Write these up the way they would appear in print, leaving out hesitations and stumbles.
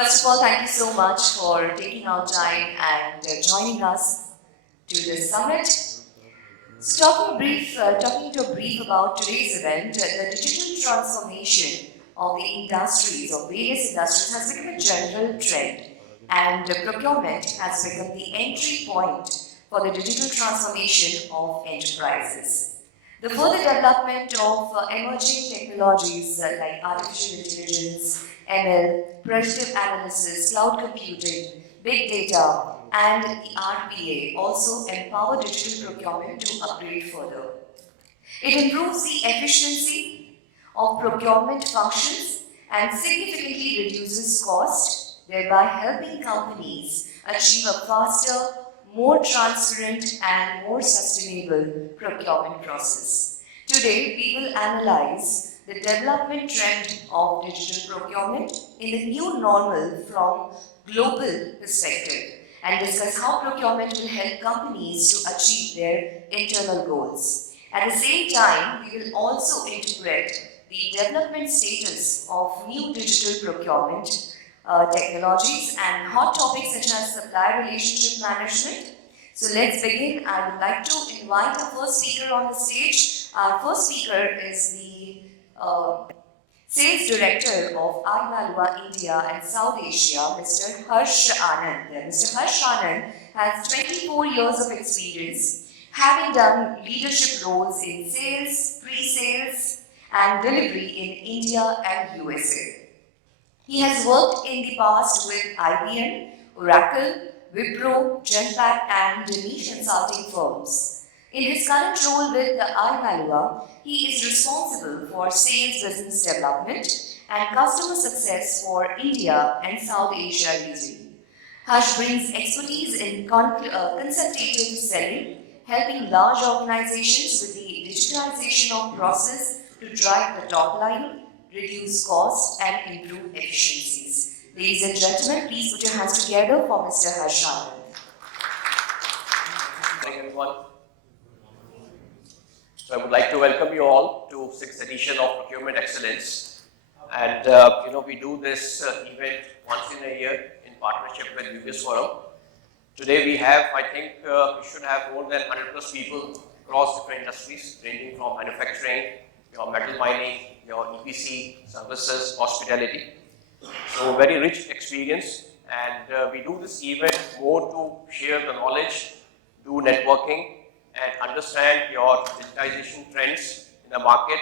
First of all, thank you so much for taking out time and joining us to this summit. So talking to a brief about today's event, the digital transformation of the industries, of various industries, has become a general trend, and procurement has become the entry point for the digital transformation of enterprises. The further development of emerging technologies like artificial intelligence, ML, predictive analysis, cloud computing, big data, and the RPA also empower digital procurement to upgrade further. It improves the efficiency of procurement functions and significantly reduces cost, thereby helping companies achieve a faster, more transparent and more sustainable procurement process. Today, we will analyze the development trend of digital procurement in the new normal from global perspective and discuss how procurement will help companies to achieve their internal goals. At the same time, we will also integrate the development status of new digital procurement technologies and hot topics such as supplier relationship management. So let's begin. I would like to invite our first speaker on the stage. Our first speaker is the Sales Director of Ivalua India and South Asia, Mr. Harsh Anand. Mr. Harsh Anand has 24 years of experience, having done leadership roles in sales, pre-sales, and delivery in India and USA. He has worked in the past with IBM, Oracle, Wipro, Genpact, and niche consulting firms. In his current role with Ivalua, he is responsible for sales business development and customer success for India and South Asia region. Harsh brings expertise in consultative selling, helping large organizations with the digitalization of process to drive the top line, reduce costs, and improve efficiencies. Ladies and gentlemen, please put your hands together for Mr. Harsh Anand. Good morning, everyone. So I would like to welcome you all to 6th edition of Procurement Excellence. And we do this event once in a year in partnership with UBS Forum. Today we have, I think, we should have more than 100 plus people across different industries, ranging from manufacturing, your metal mining, your EPC, services, hospitality. So very rich experience, and we do this event more to share the knowledge, do networking, and understand your digitization trends in the market,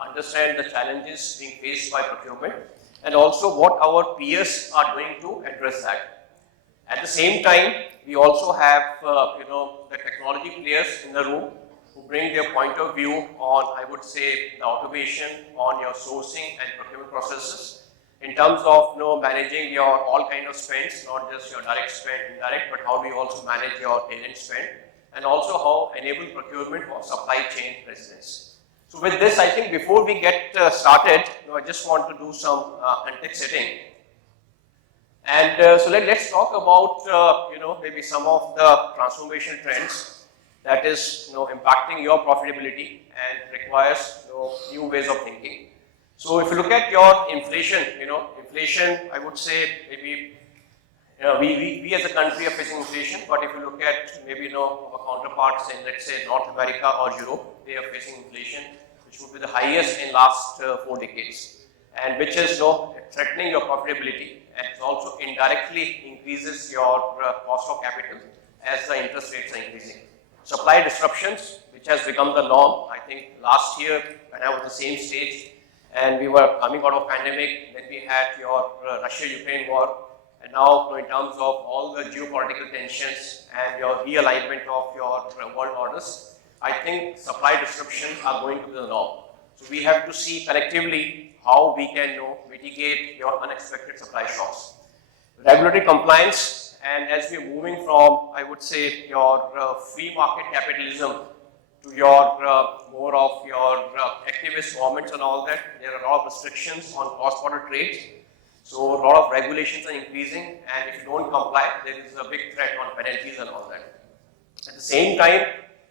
understand the challenges being faced by procurement, and also what our peers are doing to address that. At the same time, we also have the technology players in the room who bring their point of view on, I would say, the automation on your sourcing and procurement processes in terms of managing your all kind of spends, not just your direct spend, indirect, but how do you also manage your agent spend, and also how enable procurement for supply chain resilience. So with this, I think before we get started, I just want to do some context setting. And so let's talk about maybe some of the transformation trends that is impacting your profitability and requires new ways of thinking. So if you look at your inflation, inflation, I would say maybe we as a country are facing inflation, but if you look at maybe our counterparts in, let's say, North America or Europe, they are facing inflation, which would be the highest in last 4 decades, and which is threatening your profitability, and it also indirectly increases your cost of capital as the interest rates are increasing. Supply disruptions, which has become the norm. I think last year when I was the same stage and we were coming out of pandemic, then we had your Russia-Ukraine war, and now in terms of all the geopolitical tensions and your realignment of your world orders, I think supply disruptions are going to be the norm. So we have to see collectively how we can mitigate your unexpected supply shocks. Regulatory compliance, and as we're moving from, I would say, your free market capitalism to your more of your activist governments and all that, there are a lot of restrictions on cross-border trade. So a lot of regulations are increasing, and if you don't comply, there is a big threat on penalties and all that. At the same time,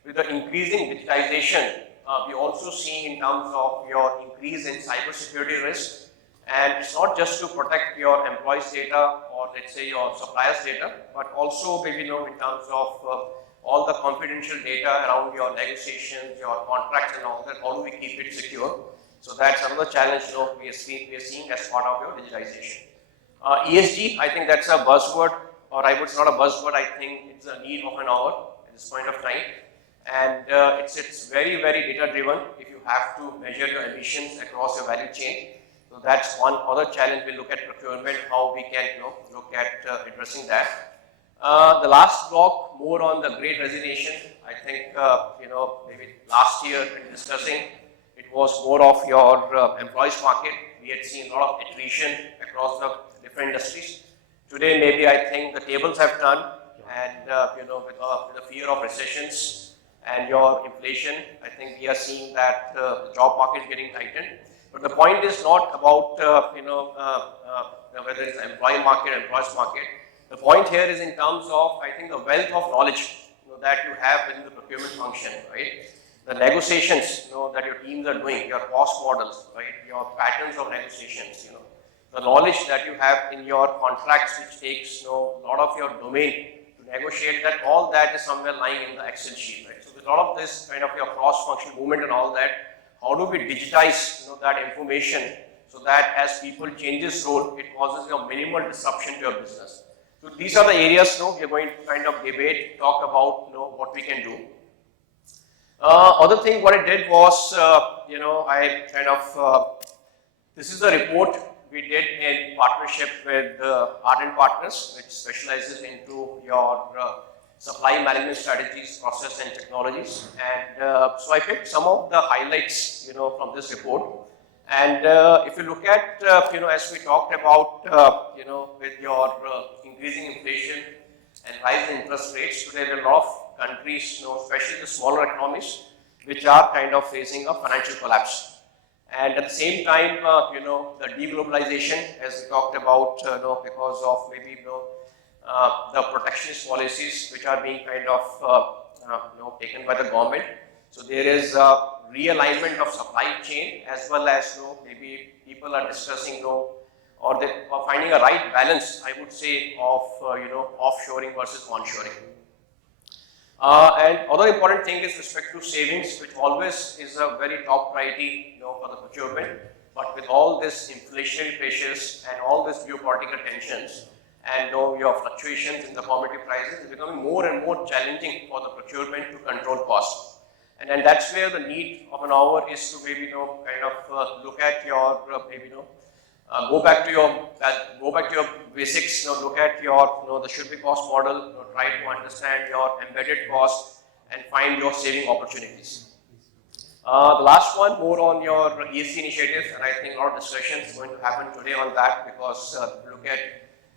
with the increasing digitization, we also see in terms of your increase in cybersecurity risk And it's not just to protect your employees' data or let's say your suppliers' data, but also maybe in terms of all the confidential data around your negotiations, your contracts and all that, how do we keep it secure? So that's another challenge we are seeing as part of your digitization. ESG, I think that's a buzzword, or I would say not a buzzword, I think it's a need of an hour at this point of time. And it's very, very data driven if you have to measure your emissions across your value chain. So that's one other challenge we look at procurement, how we can look at addressing that. The last block, more on the great resignation. I think, maybe last year when discussing, it was more of your employees market. We had seen a lot of attrition across the different industries. Today, maybe I think the tables have turned, and with the fear of recessions and your inflation, I think we are seeing that the job market is getting tightened. But the point is not about whether it's the employee market, employees market. The point here is in terms of, I think, the wealth of knowledge that you have within the procurement function, right? The negotiations that your teams are doing, your cost models, right? Your patterns of negotiations, the knowledge that you have in your contracts, which takes a lot of your domain to negotiate that, all that is somewhere lying in the Excel sheet, right? So with all of this kind of your cross-functional movement and all that, how do we digitize that information so that as people changes role, it causes a minimal disruption to your business. So these are the areas we are going to kind of debate, talk about what we can do. Other thing what I did was, I kind of, this is a report we did in partnership with Ardent Partners, which specializes into your supply management strategies, process and technologies. And so I picked some of the highlights, from this report. And if you look at, as we talked about, with your increasing inflation and rising interest rates, today there are a lot of countries, especially the smaller economies, which are kind of facing a financial collapse. And at the same time, the deglobalization, as we talked about, because of maybe the protectionist policies which are being kind of taken by the government. So there is a realignment of supply chain, as well as maybe people are discussing or they are finding a right balance, I would say, of offshoring versus onshoring. And other important thing is respect to savings, which always is a very top priority for the procurement. But with all this inflationary pressures and all this geopolitical tensions and your fluctuations in the commodity prices, it's becoming more and more challenging for the procurement to control costs. And then that's where the need of an hour is to maybe kind of look at your go back to your basics. Look at your the should be cost model. Try to understand your embedded cost and find your saving opportunities. The last one, more on your ESG initiatives, and I think a lot of discussion is going to happen today on that, because look at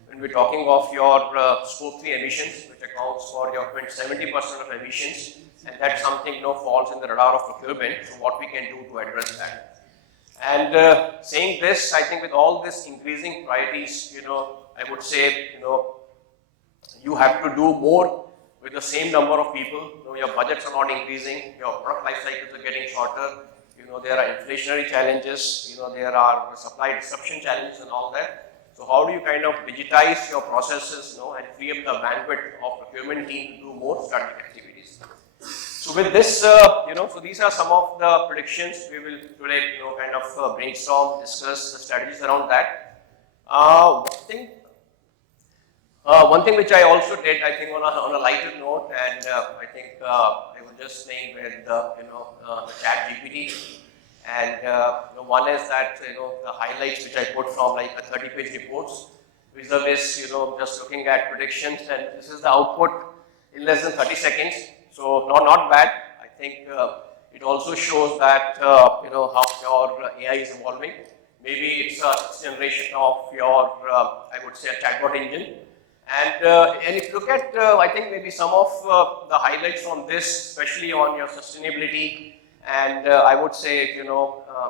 when we're talking of your scope 3 emissions, which accounts for your 70% of emissions, and that's something falls in the radar of procurement. So what we can do to address that. And saying this, I think with all this increasing priorities, I would say, you have to do more with the same number of people. Your budgets are not increasing, your product life cycles are getting shorter, there are inflationary challenges, there are supply disruption challenges and all that. So how do you kind of digitize your processes, and free up the bandwidth of procurement team to do more strategic activities? So with this, so these are some of the predictions we will today, kind of brainstorm, discuss the strategies around that. One thing which I also did, I think on a lighter note, and I think I was just playing with the ChatGPT, and one is that the highlights which I put from like a 30-page reports, vis-a-vis just looking at predictions, and this is the output in less than 30 seconds. So not bad. I think it also shows that how your AI is evolving. Maybe it's a generation of your I would say a chatbot engine. And if you look at I think maybe some of the highlights from this, especially on your sustainability, and I would say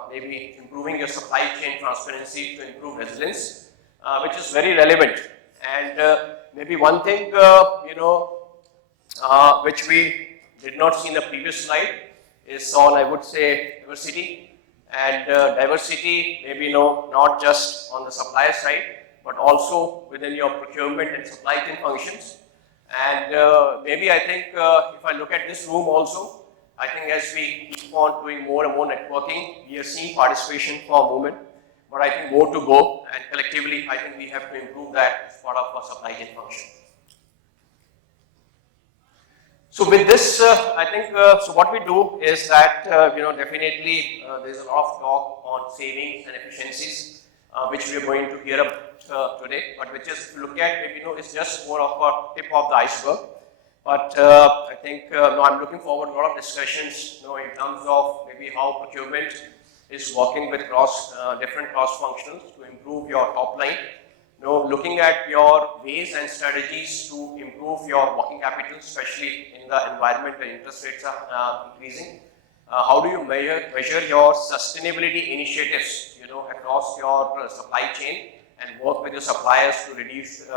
maybe improving your supply chain transparency to improve resilience, which is very relevant. And maybe one thing which we did not see in the previous slide is on, I would say, diversity. and diversity maybe not just on the supplier side, but also within your procurement and supply chain functions. And maybe I think if I look at this room also, I think as we keep on doing more and more networking, we are seeing participation for women, but I think more to go, and collectively I think we have to improve that as part of our supply chain function. So with this, I think, so what we do is that, definitely there's a lot of talk on savings and efficiencies, which we are going to hear about today, but which is, if you look at, maybe, it's just more of a tip of the iceberg. But I think, I'm looking forward to a lot of discussions, in terms of maybe how procurement is working with different cross-functions to improve your top line. Looking at your ways and strategies to improve your working capital, especially in the environment where interest rates are increasing. How do you measure your sustainability initiatives, across your supply chain and work with your suppliers to reduce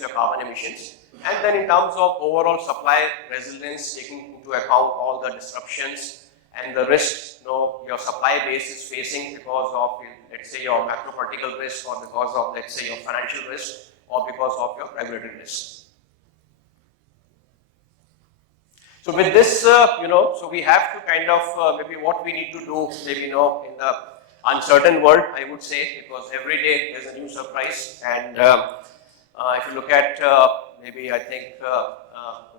your carbon emissions? And then in terms of overall supply resilience, taking into account all the disruptions and the risks your supply base is facing because of, let's say, your macro political risk, or because of, let's say, your financial risk, or because of your regulatory risk. So with this, so we have to kind of maybe what we need to do, maybe in the uncertain world, I would say, because every day there's a new surprise. And if you look at maybe I think a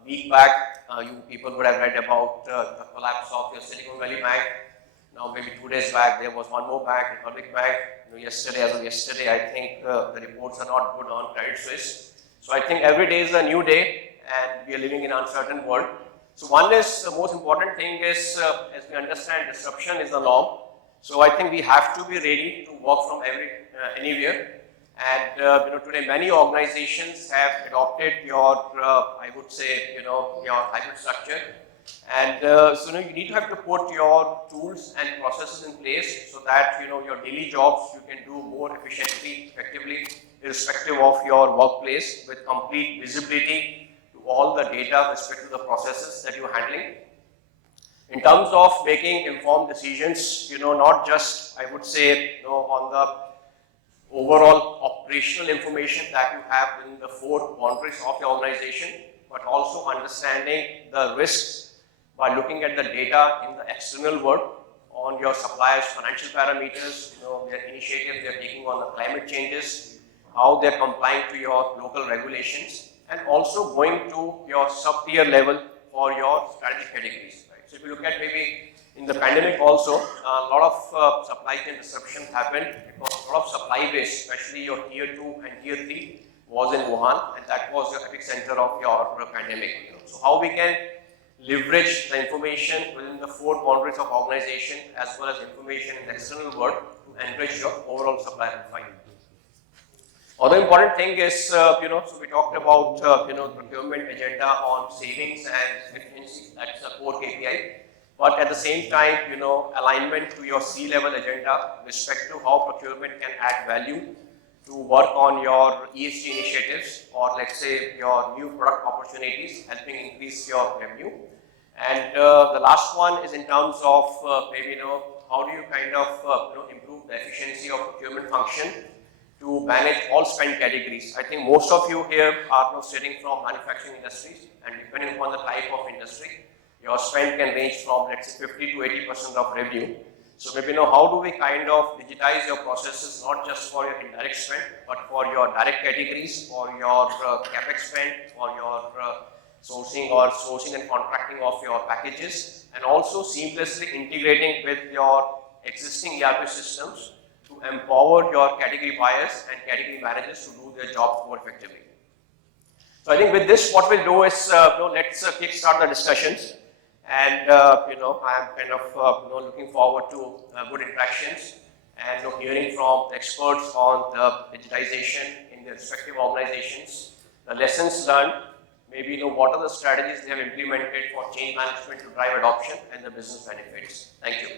week back, you people would have read about the collapse of your Silicon Valley Bank. Now maybe 2 days back there was one more bank, Republic Bank. Yesterday, as of yesterday, I think the reports are not good on Credit Suisse. So I think every day is a new day, and we are living in an uncertain world. So one is, the most important thing is, as we understand, disruption is the norm. So I think we have to be ready to work from anywhere. And today many organizations have adopted your, I would say, your hybrid structure. And so you need to have to put your tools and processes in place so that your daily jobs you can do more efficiently, effectively, irrespective of your workplace, with complete visibility to all the data with respect to the processes that you're handling. In terms of making informed decisions, not just, I would say, on the overall operational information that you have within the 4 boundaries of your organization, but also understanding the risks by looking at the data in the external world on your suppliers' financial parameters, their initiatives they're taking on the climate changes, how they're complying to your local regulations, and also going to your sub-tier level for your strategic categories. Right? So if you look at maybe in the pandemic also, a lot of supply chain disruption happened because a lot of supply base, especially your tier 2 and tier 3, was in Wuhan, and that was your epicenter of your pandemic. So how we can leverage the information within the 4 boundaries of organization as well as information in the external world to enrich your overall supply profile. Other important thing is, so we talked about, procurement agenda on savings and efficiency. That's a core KPI. But at the same time, alignment to your C-level agenda with respect to how procurement can add value to work on your ESG initiatives, or let's say your new product opportunities, helping increase your revenue. And the last one is in terms of maybe how do you kind of improve the efficiency of procurement function to manage all spend categories. I think most of you here are now sitting from manufacturing industries, and depending upon the type of industry, your spend can range from, let's say, 50 to 80% of revenue. So maybe how do we kind of digitize your processes, not just for your indirect spend, but for your direct categories, for your capex spend, for your sourcing and contracting of your packages, and also seamlessly integrating with your existing ERP systems to empower your category buyers and category managers to do their jobs more effectively. So I think with this, what we'll do is, let's kickstart the discussions. And I'm kind of looking forward to good interactions and hearing from experts on the digitization in their respective organizations, the lessons learned, maybe what are the strategies they have implemented for change management to drive adoption and the business benefits. Thank you.